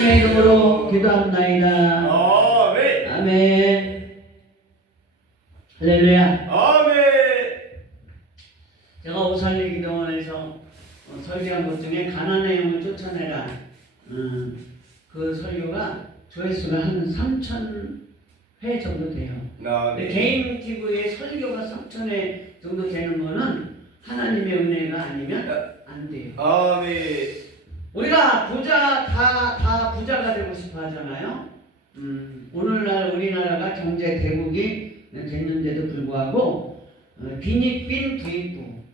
이름으로 기도합나이다. 아멘. 아멘. 할렐루야. 아멘. 제가 오살리 기도원에서 설교한 것 중에 가난의 영을 쫓아내라. 그 설교가 조회수가 한 3,000회 정도 돼요. 근데 개인 TV의 설교가 3,000회 정도 되는 거는 하나님의 은혜가 아니면 안 돼요. 아멘. 우리가 다 부자가 되고 싶어 하잖아요. 오늘날 우리나라가 경제 대국이 됐는데도 불구하고 빈익빈 부익부.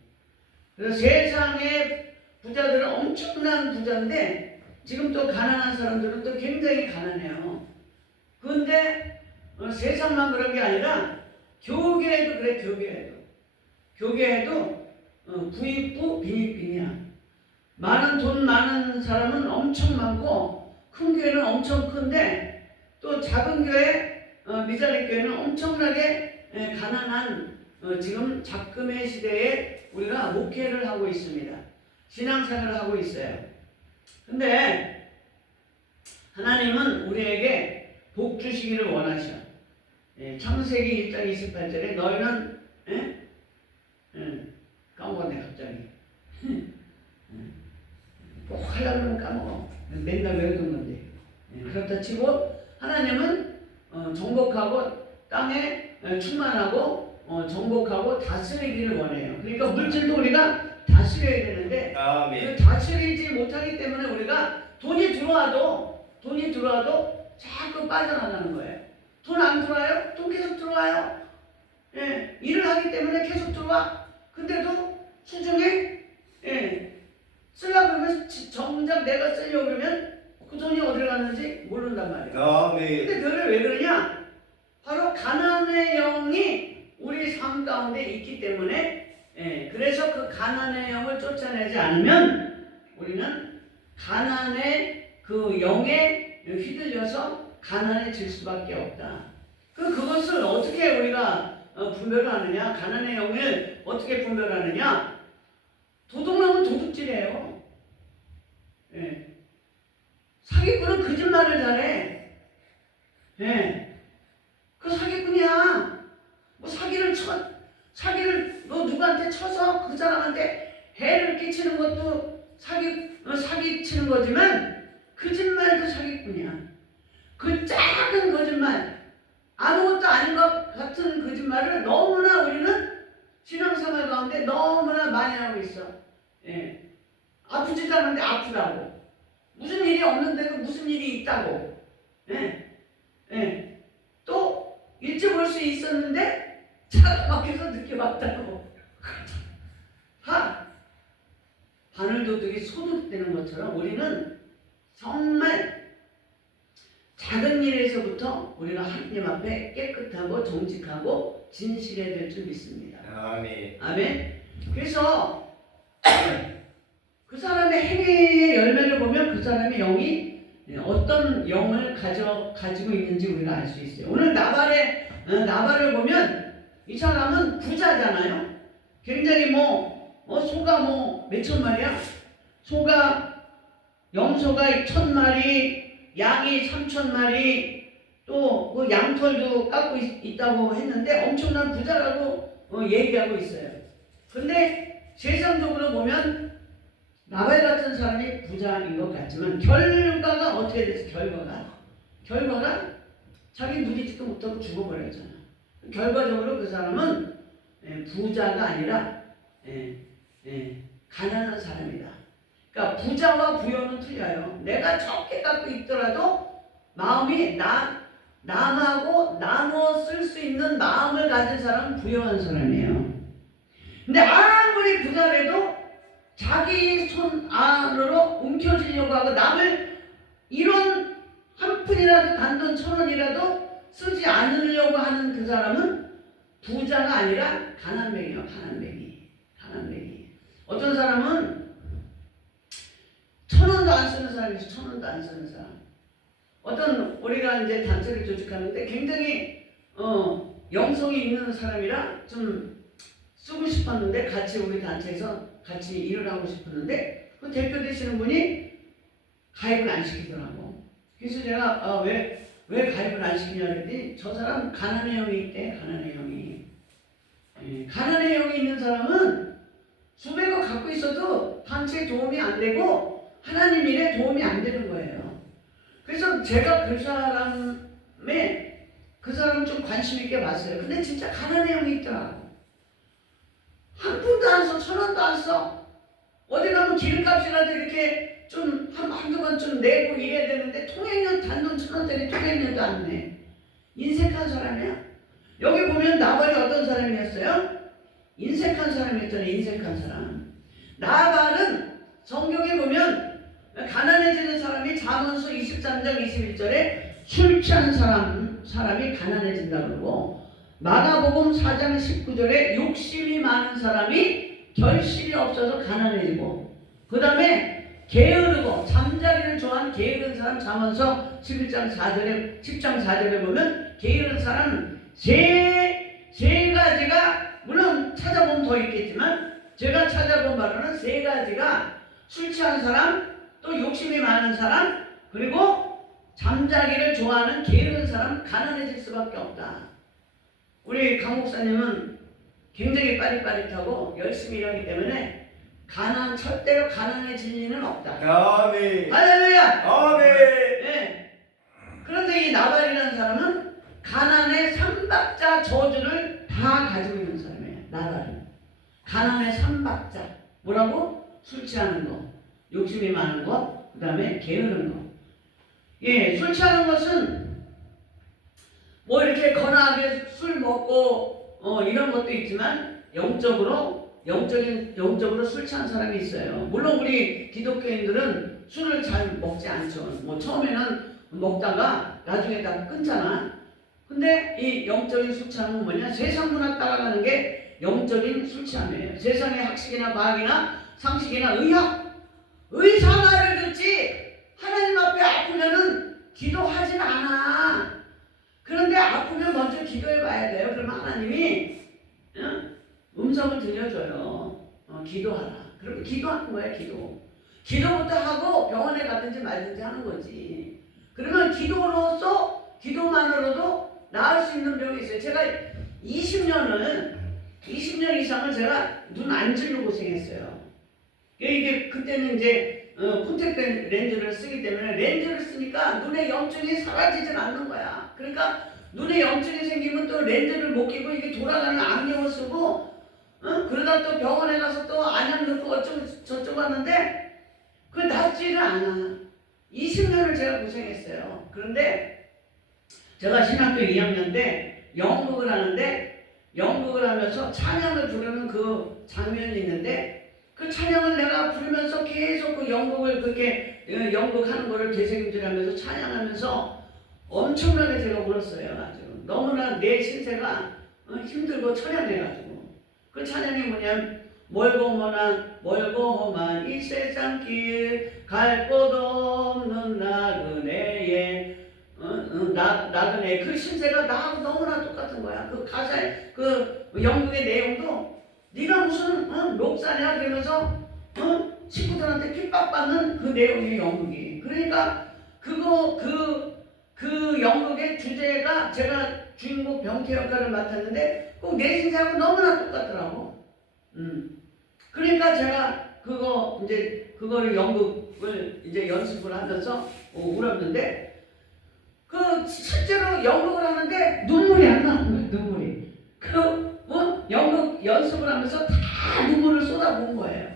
그래서 세상의 부자들은 엄청난 부자인데 지금 또 가난한 사람들은 또 굉장히 가난해요. 그런데 세상만 그런 게 아니라 교계에도 그래. 교계에도 부익부 빈익빈이야. 돈 많은 사람은 엄청 많고 큰 교회는 엄청 큰데 또 작은 교회, 미자리 교회는 엄청나게 가난한 지금 작금의 시대에 우리가 목회를 하고 있습니다. 신앙생활을 하고 있어요. 근데 하나님은 우리에게 복 주시기를 원하셔. 창세기 1장 28절에 너희는 까먹었네 갑자기. 꼭 하려고 하면 까먹어. 맨날 외우던 건데. 그렇다 치고 하나님은 정복하고 땅에 충만하고 정복하고 다스리기를 원해요. 그러니까 물질도 우리가 다스려야 되는데 그 다스리지 못하기 때문에 우리가 돈이 들어와도 자꾸 빠져나가는 거예요. 돈 안 들어와요? 돈 계속 들어와요. 일을 하기 때문에 계속 들어와. 근데도 수중에 쓰려고 그러면 정작 내가 쓰려고 그러면 그 돈이 어디로 갔는지 모른단 말이에요. 근데 그걸 왜 그러냐? 바로 가난의 영이 우리 삶 가운데 있기 때문에 그래서 그 가난의 영을 쫓아내지 않으면 우리는 가난의 그 영에 휘둘려서 가난해질 수밖에 없다. 그것을 어떻게 우리가 분별을 하느냐? 가난의 영을 어떻게 분별하느냐? 도둑놈은 도둑질해요. 사기꾼은 거짓말을 잘해. 그 사기꾼이야. 뭐 사기를 너 누구한테 쳐서 그 사람한테 해를 끼치는 것도 사기 치는 거지만 거짓말도 사기꾼이야. 그 작은 거짓말, 아무것도 아닌 것 같은 거짓말을 너무나 우리는 신앙생활 가운데 너무나 많이 하고 있어. 아프지도 않은데 아프다고. 무슨 일이 없는데도 무슨 일이 있다고. 또 일찍 올 수 있었는데 차가 막혀서 늦게 왔다고. 바늘도둑이 소도둑되는 것처럼 우리는 정말 작은 일에서부터 우리가 하나님 앞에 깨끗하고 정직하고 진실해야 될 줄 믿습니다. 아멘. 그래서 그 사람의 행위의 열매를 보면 그 사람의 영이 어떤 영을 가지고 있는지 우리가 알 수 있어요. 오늘 나발을 보면 이 사람은 부자잖아요. 굉장히 소가 몇천 마리야? 염소가 1,000마리, 양이 3,000마리, 또 그 양털도 깎고 있다고 했는데 엄청난 부자라고 얘기하고 있어요. 근데 세상적으로 보면 나발 같은 사람이 부자인 것 같지만 결과가 어떻게 됐어? 결과가 자기 누리지도 못하고 죽어버렸잖아. 결과적으로 그 사람은 부자가 아니라 가난한 사람이다. 그러니까 부자와 부여는 틀려요. 내가 적게 갖고 있더라도 마음이 남하고 나눠 쓸 수 있는 마음을 가진 사람은 부여한 사람이에요. 근데 아무리 부자라도 자기 손 안으로 움켜쥐려고 하고 남을 이런 한 푼이라도 단돈 1,000원이라도 쓰지 않으려고 하는 그 사람은 부자가 아니라 가난뱅이에요. 가난뱅이. 어떤 사람은 1,000원도 안 쓰는 사람이 있어. 1,000원도 안 쓰는 사람. 어떤 우리가 이제 단체를 조직하는데 굉장히 영성이 있는 사람이라 좀 쓰고 싶었는데 같이 우리 단체에서 같이 일을 하고 싶었는데 그 대표 되시는 분이 가입을 안 시키더라고. 그래서 제가 왜 가입을 안 시키냐 그랬더니 저 사람 가난의 영이 있대. 가난의 영이. 가난의 영이 있는 사람은 수백억 갖고 있어도 단체에 도움이 안 되고 하나님 일에 도움이 안 되는 거예요. 그래서 제가 그 사람 좀 관심 있게 봤어요. 근데 진짜 가난의 영이 있더라고. 한 푼도 안 써, 1,000원도 안 써. 어디 가면 기름값이라도 이렇게 좀 한두 번 좀 내고 이래야 되는데 통행료 단돈 1,000원짜리 통행료도 안 내. 인색한 사람이야. 여기 보면 나발이 어떤 사람이었어요? 인색한 사람이었잖아요. 인색한 사람. 나발은 성경에 보면 가난해지는 사람이 잠언서 23장 21절에 술 취한 사람이 가난해진다 그러고 마가복음 4장 19절에 욕심이 많은 사람이 결실이 없어서 가난해지고 그 다음에 게으르고 잠자리를 좋아하는 게으른 사람 잠언서 10장 4절에 보면 게으른 사람은 세 가지가 물론 찾아보면 더 있겠지만 제가 찾아본 바로는 세 가지가 술 취한 사람 또 욕심이 많은 사람 그리고 잠자기를 좋아하는 게으른 사람 가난해질 수밖에 없다. 우리 강 목사님은 굉장히 빠릿빠릿하고 열심히 일하기 때문에 절대로 가난해질 리는 없다. 아멘. 할렐루야. 아멘. 네. 그런데 이 나발이라는 사람은 가난의 3박자 저주를 다 가지고 있는 사람이에요. 나발은 가난의 3박자 뭐라고? 술 취하는 거, 욕심이 많은 거, 그 다음에 게으른 거. 예, 술 취하는 것은 뭐 이렇게 거나하게 술 먹고 이런 것도 있지만 영적으로 술 취한 사람이 있어요. 물론 우리 기독교인들은 술을 잘 먹지 않죠. 뭐 처음에는 먹다가 나중에 다 끊잖아. 근데 이 영적인 술 취함은 뭐냐? 세상 문화 따라가는 게 영적인 술 취함이에요. 세상의 학식이나 과학이나 상식이나 의사 말을 듣지 하나님 앞에 아프면은 기도하진 않아. 그런데 아프면 먼저 기도해 봐야 돼요. 그러면 하나님이 음성을 들려줘요. 기도하라. 그러면 기도하는 거야. 기도부터 하고 병원에 가든지 말든지 하는 거지. 그러면 기도만으로도 나을 수 있는 병이 있어요. 제가 20년 이상을 제가 눈 안 질러 고생했어요. 이게 그때는 이제 콘택트 렌즈를 쓰기 때문에 렌즈를 쓰니까 눈의 염증이 사라지질 않는 거야. 그러니까 눈에 염증이 생기면 또 렌즈를 못 끼고 이게 돌아가는 안경을 쓰고 그러다 또 병원에 가서 또 안약 넣고 어쩌고 저쩌고 하는데 그게 낫지를 않아. 20년을 제가 고생했어요. 그런데 제가 신학교 2학년 때 연극을 하면서 찬양을 부르는 그 장면이 있는데 그 찬양을 내가 부르면서 계속 그 연극을 그렇게 연극하는 거를 되새김질하면서 찬양하면서 엄청나게 제가 울었어요. 아주 너무나 내 신세가 힘들고 처량해가지고 그 찬양이 뭐냐면 멀고 험한 이 세상 길 갈 곳 없는 나그네에 나그네 그 신세가 나하고 너무나 똑같은 거야. 그 가사의 그 연극의 내용도 네가 무슨 목사냐 그러면서 친구들한테 핍박받는 그 내용의 연극이. 그러니까 그 연극의 주제가 제가 주인공 병태 역할을 맡았는데 꼭 내 신세하고 너무나 똑같더라고. 그러니까 제가 그거를 연극을 이제 연습을 하면서 울었는데 실제로 연극을 하는데 눈물이 안 나는 거야. 눈물이. 연극 연습을 하면서 다 눈물을 쏟아부은 거예요.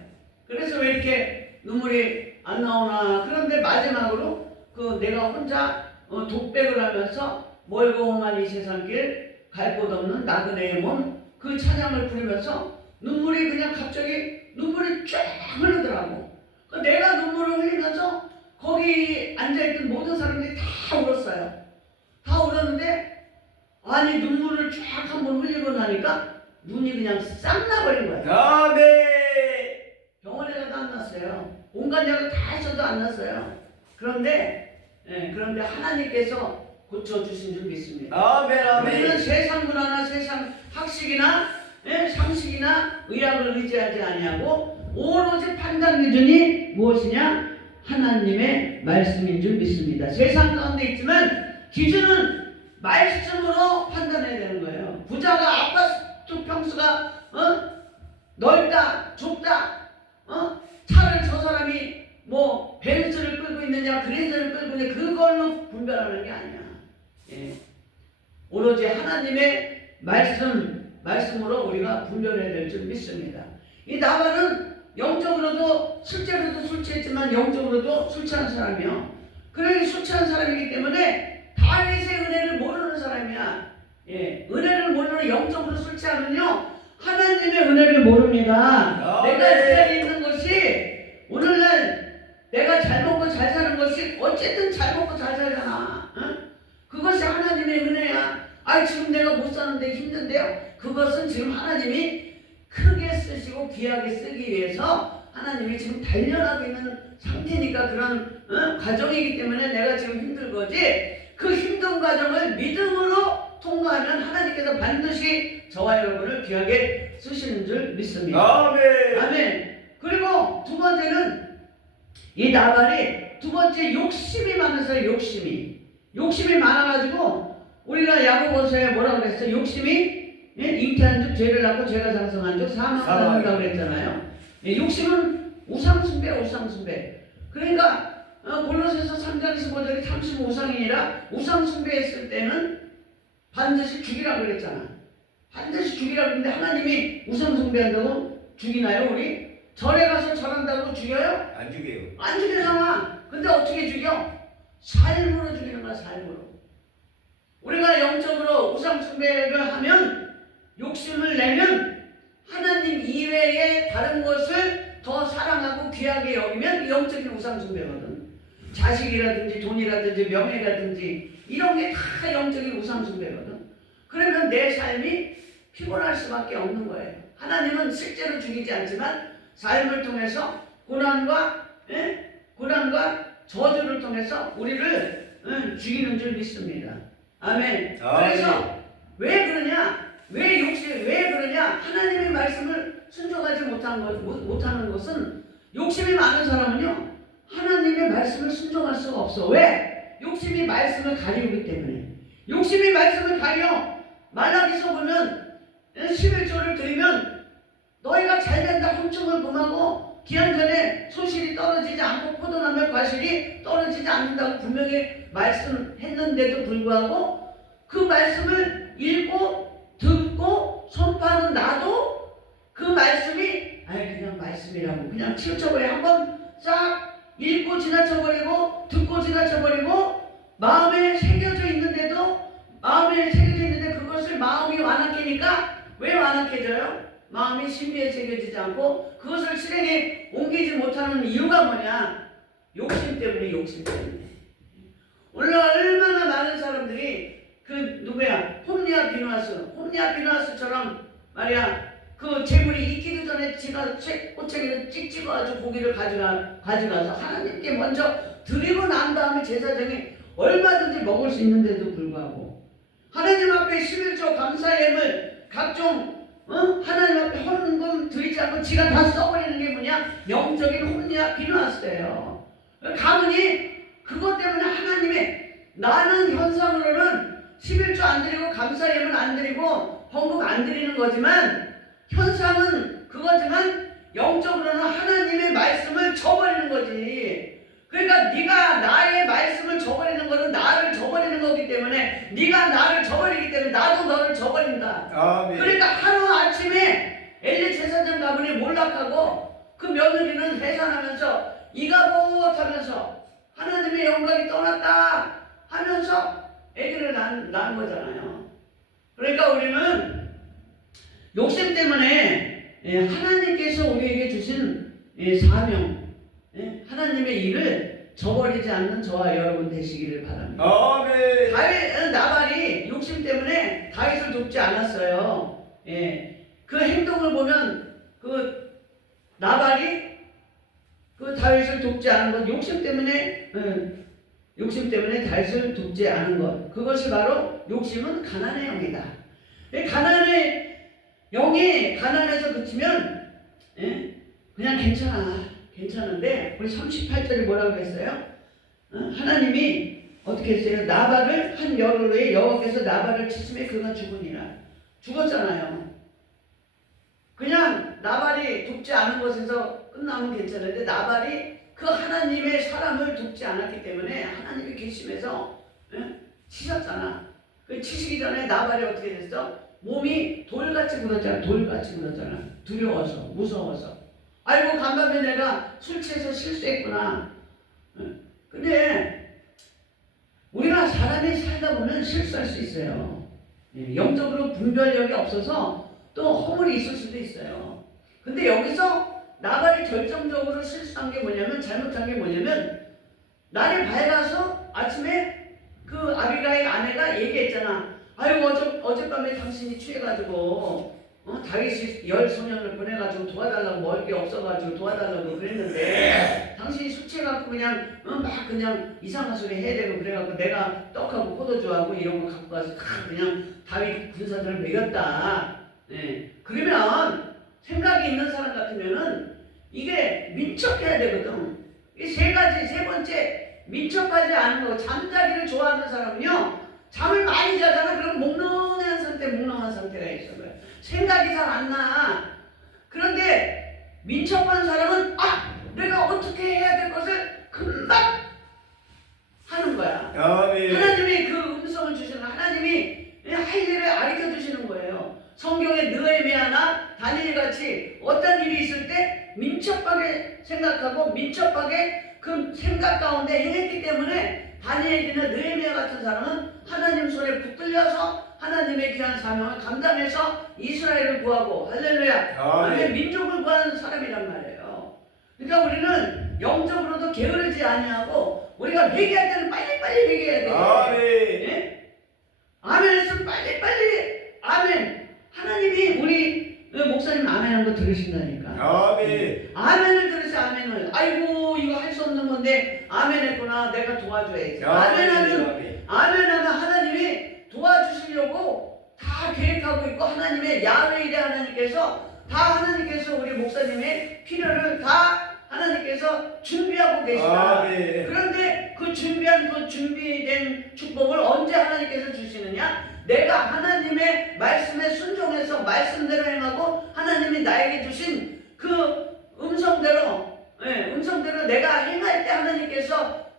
그래서 왜 이렇게 눈물이 안 나오나. 그런데 마지막으로 내가 혼자 독백을 하면서 멀고 험한 이 세상길 갈 곳 없는 나그네의 몸 그 찬양을 부르면서 눈물이 그냥 갑자기 눈물이 쫙 흐르더라고. 내가 눈물을 흘리면서 거기 앉아있던 모든 사람들이 다 울었어요. 다 울었는데 아니 눈물을 쫙 한번 흘리고 나니까 눈이 그냥 싹 나버린 거예요. 아멘. 병원에 가도 안 났어요. 온갖 약을 다 했어도 안 났어요. 그런데 하나님께서 고쳐주신 줄 믿습니다. 아멘. 우리는 세상 문화나 세상 학식이나 상식이나 의학을 의지하지 아니하고 오로지 판단 기준이 무엇이냐? 하나님의 말씀인 줄 믿습니다. 세상 가운데 있지만 기준은 말씀으로 판단해야 되는 거예요. 부자가 아파트 평수가 넓다 좁다 차를 저 사람이 뭐 벤츠를 끌고 있느냐 그랜저를 끌고 있느냐 그걸로 분별하는 게 아니야. 예. 오로지 하나님의 말씀으로 우리가 분별해야 될 줄 믿습니다. 이 나발은 영적으로도 실제로도 술 취했지만 영적으로도 술 취한 사람이요. 그러니 술 취한 사람이기 때문에 다윗의 은혜를 모르는 사람이야. 예. 은혜를 모르는 영적으로 술 취하면요 하나님의 은혜를 모릅니다. 내가 이 자리에 있는 것이 오늘날 내가 잘 먹고 잘 사는 것이 어쨌든 잘 먹고 잘 살잖아. 그것이 하나님의 은혜야. 지금 내가 못 사는데 힘든데요. 그것은 지금 하나님이 크게 쓰시고 귀하게 쓰기 위해서 하나님이 지금 단련하고 있는 상태니까 그런 과정이기 때문에 내가 지금 힘든 거지. 그 힘든 과정을 믿음으로 통과하면 하나님께서 반드시 저와 여러분을 귀하게 쓰시는 줄 믿습니다. 아멘. 아멘. 그리고 두 번째는 이 나발이 두 번째 욕심이 많아서요. 욕심이 많아가지고 우리가 야고보서에 뭐라고 그랬어요? 욕심이 잉태한 즉 죄를 낳고 죄가 장성한 즉 사망을 낳는다고 그랬잖아요. 욕심은 우상숭배. 그러니까 골로새서 3장 15절에 35우상이니라 우상숭배했을 때는 반드시 죽이라고 그랬잖아. 반드시 죽이라고 그랬는데 하나님이 우상숭배한다고 죽이나요? 우리? 절에 가서 절한다고 죽여요? 안 죽여요. 안 죽이잖아. 근데 어떻게 죽여? 삶으로 죽이는 거야. 삶으로. 우리가 영적으로 우상숭배를 하면 욕심을 내면 하나님 이외에 다른 것을 더 사랑하고 귀하게 여기면 영적인 우상숭배거든. 자식이라든지 돈이라든지 명예라든지 이런 게 다 영적인 우상숭배거든. 그러면 내 삶이 피곤할 수밖에 없는 거예요. 하나님은 실제로 죽이지 않지만 삶을 통해서 고난과 저주를 통해서 우리를 죽이는 줄 믿습니다. 아멘. 그래서 왜 그러냐? 왜 그러냐? 하나님의 말씀을 순종하지 못하는 것은 욕심이 많은 사람은요 하나님의 말씀을 순종할 수가 없어. 왜? 욕심이 말씀을 가리우기 때문에. 욕심이 말씀을 가려. 말라기서 보면 11조를 들으면 너희가 잘된다 혼축을 금하고 기한전에 소실이 떨어지지 않고 포도나무 과실이 떨어지지 않는다고 분명히 말씀했는데도 불구하고 그 말씀을 읽고 듣고 선포하는 나도 그 말씀이 그냥 말씀이라고 그냥 치우쳐버려. 한번 싹 읽고 지나쳐버리고 듣고 지나쳐버리고 마음에 새겨져 있는데 그것을 마음이 완악해니까 왜 완악해져요? 마음이 신비에 새겨지지 않고 그것을 실행에 옮기지 못하는 이유가 뭐냐? 욕심 때문에. 오늘 얼마나 많은 사람들이 홈리아 비누아스처럼 말이야 그 재물이 있기도 전에 지가 꼬챙이를 찍 찍어가지고 고기를 가져가서 하나님께 먼저 드리고 난 다음에 제사장이 얼마든지 먹을 수 있는데도 불구하고 하나님 앞에 11조 감사의 예물 각종 하나님 앞에 헌금 드리지 않고 지가 다 써버리는 게 뭐냐? 영적인 홈리아 비누아스예요. 가문이 그것 때문에 하나님의 나는 현상으로는 11조 안 드리고 감사 예물 안 드리고 헌금 안 드리는 거지만 현상은 그거지만 영적으로는 하나님의 말씀을 저버리는 거지. 그러니까 네가 나의 말씀을 저버리는 것은 나를 저버리는 거기 때문에 네가 나를 저버리기 때문에 나도 너를 저버린다. 아멘. 그러니까 하루아침에 엘리 제사장 가문이 몰락하고 그 며느리는 해산하면서 이가봇하면서 하나님의 영광이 떠났다 하면서 애기를 낳은 거잖아요. 그러니까 우리는 욕심 때문에 하나님께서 우리에게 주신 사명 하나님의 일을 저버리지 않는 저와 여러분 되시기를 바랍니다. 아멘. 나발이 욕심 때문에 다윗을 돕지 않았어요. 그 행동을 보면 그 나발이 그 다윗을 돕지 않은 것, 욕심 때문에 다윗을 돕지 않은 것, 그것이 바로 욕심은 가난의 영이다. 가난의 영이 가난해서 그치면 그냥 괜찮아. 괜찮은데 우리 38절에 뭐라고 그랬어요? 하나님이 어떻게 했어요? 나발을 한 열흘 후에 여호와께서 나발을 치심에 그가 죽으니라. 죽었잖아요. 그냥 나발이 돕지 않은 것에서 끝나면 괜찮은데 나발이 그 하나님의 사람을 돕지 않았기 때문에 하나님이 계심에서 치셨잖아. 그 치시기 전에 나발이 어떻게 됐어? 몸이 돌같이 굳었잖아. 돌같이 굳었잖아. 두려워서, 무서워서. 아이고 간밤에 내가 술 취해서 실수했구나. 근데 우리가 사람이 살다 보면 실수할 수 있어요. 영적으로 분별력이 없어서 또 허물이 있을 수도 있어요. 근데 여기서 나발이 결정적으로 실수한 게 뭐냐면, 잘못한 게 뭐냐면, 날이 밝아서 아침에 그 아비가의 아내가 얘기했잖아. 아이고 어젯밤에 당신이 취해가지고 다윗이 10소년을 보내가지고 도와달라고, 먹을 게 없어가지고 도와달라고 그랬는데 당신이 술 취해갖고 그냥 막 그냥 이상한 소리 해야 되고 그래갖고 내가 떡하고 포도주하고 이런 거 갖고 가서 다 그냥 다윗 군사들을 먹였다. 그러면 생각이 있는 사람 같으면은 이게 민첩해야 되거든. 이 세 가지, 세 번째 민첩하지 않은 거. 잠자기를 좋아하는 사람은요, 잠을 많이 자잖아. 그럼 몽롱한 상태가 있어. 생각이 잘 안 나. 그런데 민첩한 사람은 내가 어떻게 해야 될 것을 금방 하는 거야. 하나님이 그 음성을 주시는, 하나님이 할 일을 가르쳐 주시는 거예요. 성경에 느헤미야나 다니엘 같이 어떤 일이 있을 때 민첩하게 생각하고 민첩하게 그 생각 가운데 행했기 때문에 다니엘이나 느헤미야 같은 사람은 하나님 손에 붙들려서 하나님의 귀한 사명을 감당해서 이스라엘을 구하고, 할렐루야, 아멘, 민족을 구하는 사람이란 말이에요. 그러니까 우리는 영적으로도 게으르지 아니하고 우리가 회개할 때는 빨리빨리 회개해야 돼요. 아멘 했으면 빨리빨리 아멘. 하나님이 우리 목사님 아멘한 거 들으신다니까. 아멘을 들으세요. 아멘을. 아이고 이거 할 수 없는 건데 아멘했구나, 내가 도와줘야지. 아멘하면 하나님이 도와주시려고 다 계획하고 있고, 하나님의 야훼일에 하나님께서 우리 목사님의 필요를 다 하나님께서 준비하고 계시다. 그런데 그 준비된 축복을 언제 하나님께서 주시느냐? 내가 하나님의 말씀에 순종해서 말씀대로 행하고 하나님이 나에게 주신 그 음성대로 내가 행할 때 하나님께서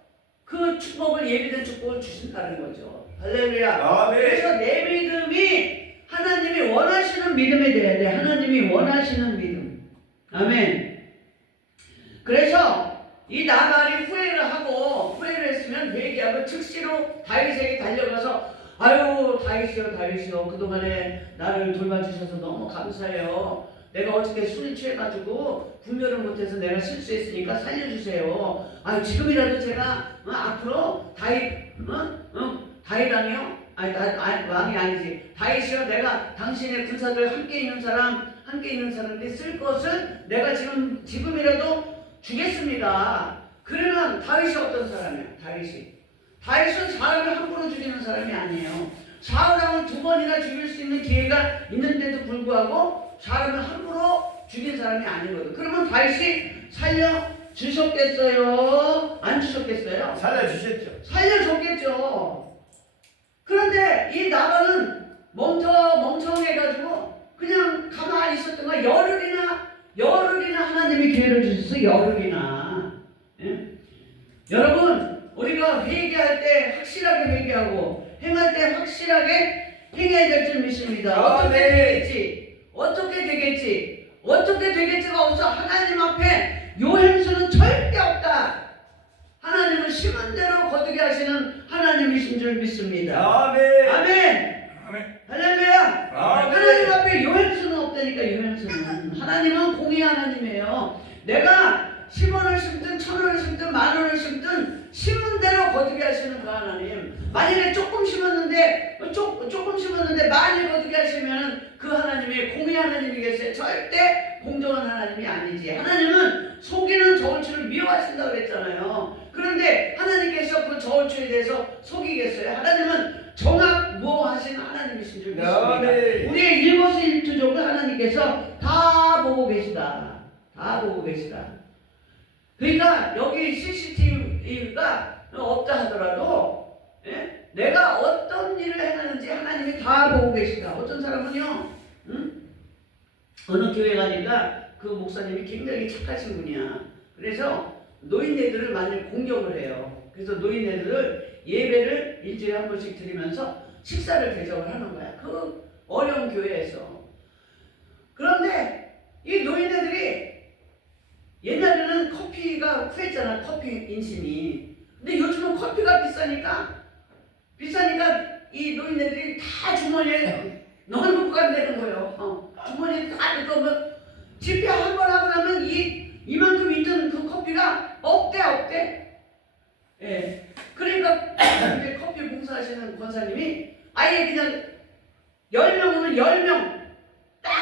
그 축복을, 예비된 축복을 주신다는 거죠. 할렐루야. 그래서 내 믿음이 하나님이 원하시는 믿음이 돼야 돼. 하나님이 원하시는 믿음. 아멘. 그래서 이 나발이 후회를 했으면 회개하고 즉시로 다윗에게 달려가서, 아유 다윗이요, 그동안에 나를 돌봐주셔서 너무 감사해요. 내가 어저께 술이 취해가지고 분별을 못해서 내가 실수했으니까 살려주세요. 지금이라도 제가 앞으로 왕이 아니지, 다윗이요, 내가 당신의 군사들 함께 있는 사람들이 쓸 것을 내가 지금이라도 주겠습니다. 그러면 다윗이 어떤 사람이야? 다윗은 사람을 함부로 죽이는 사람이 아니에요. 사울왕을 2번이나 죽일 수 있는 기회가 있는데도 불구하고 사람을 함부로 죽인 사람이 아니거든. 그러면 다윗이 살려주셨겠어요? 안 주셨겠어요? 살려줬겠죠. 그런데 이 나발은 멍청해가지고 그냥 가만히 있었던 거야. 열흘이나 하나님이 기회를 주셨어. 열흘이나. 여러분, 우리가 회개할 때 확실하게 회개하고 행할 때 확실하게 행해야 될 줄 믿습니다. 어떻게 되겠지가 없어. 하나님 앞에 요행수는 절대 없다. 하나님은 심은 대로 거두게 하시는 하나님이신 줄 믿습니다. 아멘. 할렐루야. 하나님 앞에 요행수는 없다니까. 요행수는, 하나님은 공의 하나님이에요. 내가 10원을 심든 1000원을 심든 10,000원을 심든 심은 대로 거두게 하시는 그 하나님. 만약에 조금 심었는데 많이 거두게 하시면 그 하나님이 공의 하나님이겠어요? 절대 공정한 하나님이 아니지. 하나님은 속이는 저울추를 미워하신다고 그랬잖아요. 그런데 하나님께서 그 저울추에 대해서 속이겠어요? 하나님은 정확무오하신 하나님이신 줄 믿습니다. 우리의 일거수일투족을 하나님께서 다 보고 계시다. 그러니까 여기 CCTV가 없다 하더라도 예? 내가 어떤 일을 행하는지 하나님이 다 보고 계시다. 어떤 사람은요, 응? 어느 교회 가니까 그 목사님이 굉장히 착하신 분이야. 그래서 노인네들을 많이 공격을 해요. 그래서 노인네들을 예배를 일주일에 한 번씩 드리면서 식사를 대접을 하는 거야. 그 어려운 교회에서. 그런데 이 노인네들이 옛날에는 커피가 후했잖아. 커피 인심이. 근데 요즘은 커피가 비싸니까 이 노인네들이 다 주머니에 넣어놓고 간다는 거예요. 주머니에 다 넣고 뭐 집회 한 번 하고 나면 이만큼 있던 그 커피가 없대. 예. 그러니까 이제 커피 봉사하시는 권사님이 아예 그냥 10명이면 10명 딱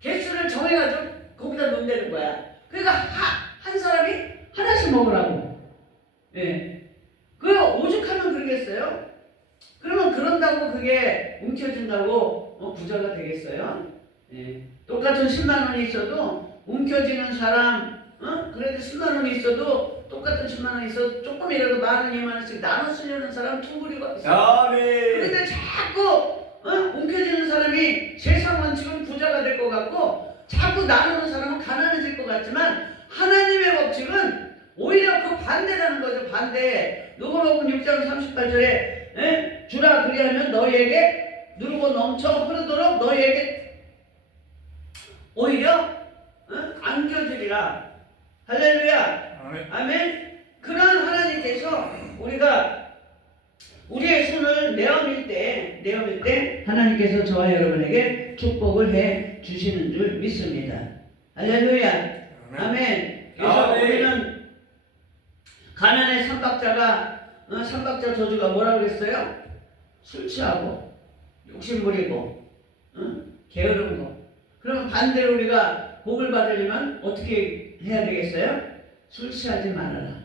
개수를 정해가지고 거기다 넣는다는 거야. 그러니까 한 사람이 하나씩 먹으라고. 예. 그 오죽하면 그러겠어요? 그러면 그런다고 그게 움켜진다고 부자가 되겠어요? 예. 똑같은 10만 원이 있어도 움켜쥐는 사람, 그래도 10만 원이 있어도 똑같은 10만 원이 있어도 조금이라도 만 원, 2만 원씩 나눠 쓰려는 사람 둥그리가 있어요. 그런데 자꾸 움켜쥐는 사람이 세상 원칙은 부자가 될 것 같고 자꾸 나누는 사람은 가난해질 것 같지만 하나님의 법칙은 오히려 그 반대라는 거죠. 반대. 누가복음 6장 38절에 주라 그리하면 너희에게 누르고 넘쳐 흐르도록 너희에게 오히려 안겨주리라. 할렐루야. 아멘. 그러한 하나님께서 우리가 우리의 손을 내어밀 때 하나님께서 저와 여러분에게 축복을 해 주시는 줄 믿습니다. 할렐루야. 아멘. 그래서 우리는 가난의 삼박자 저주가 뭐라고 그랬어요? 술 취하고 욕심 부리고 게으른 거. 그러면 반대로 우리가 복을 받으려면 어떻게 해야 되겠어요? 술 취하지 말아라.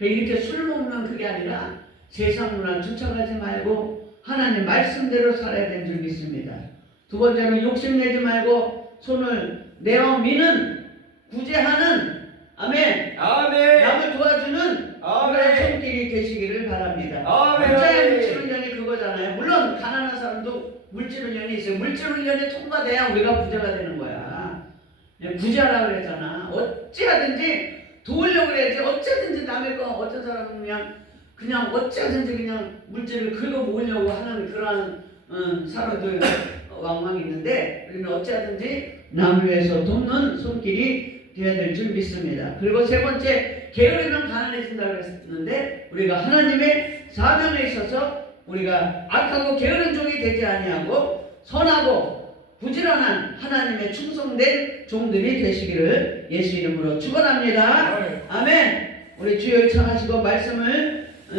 이렇게 술 먹는 그게 아니라 세상 문화 쫓아가지 말고 하나님 말씀대로 살아야 되는 줄 믿습니다. 두 번째는 욕심내지 말고 손을 내어 미는 구제하는 아멘. 남을 도와주는 그런 손길이 되시기를 바랍니다. 물자의 물질훈련이 그거잖아요. 물론 가난한 사람도 물질훈련이 있어요. 물질훈련이 통과돼야 우리가 부자가 되는 거야. 부자라 그랬잖아. 어찌하든지 도우려고 그래야지. 어찌하든지 남의 거 어떤 사람은 그냥 어찌하든지 그냥 물질을 긁어 모으려고 하는 그런 사람들 왕왕 있는데 우리는 어찌하든지 남을 위해서 돕는 손길이 되어야 될 줄 믿습니다. 그리고 세 번째, 게으르면 가난해진다고 그랬는데 우리가 하나님의 사명에 있어서 우리가 악하고 게으른 종이 되지 아니하고 선하고 부지런한 하나님의 충성된 종들이 되시기를 예수 이름으로 축원합니다. 아멘. 우리 주여 청하시고 말씀을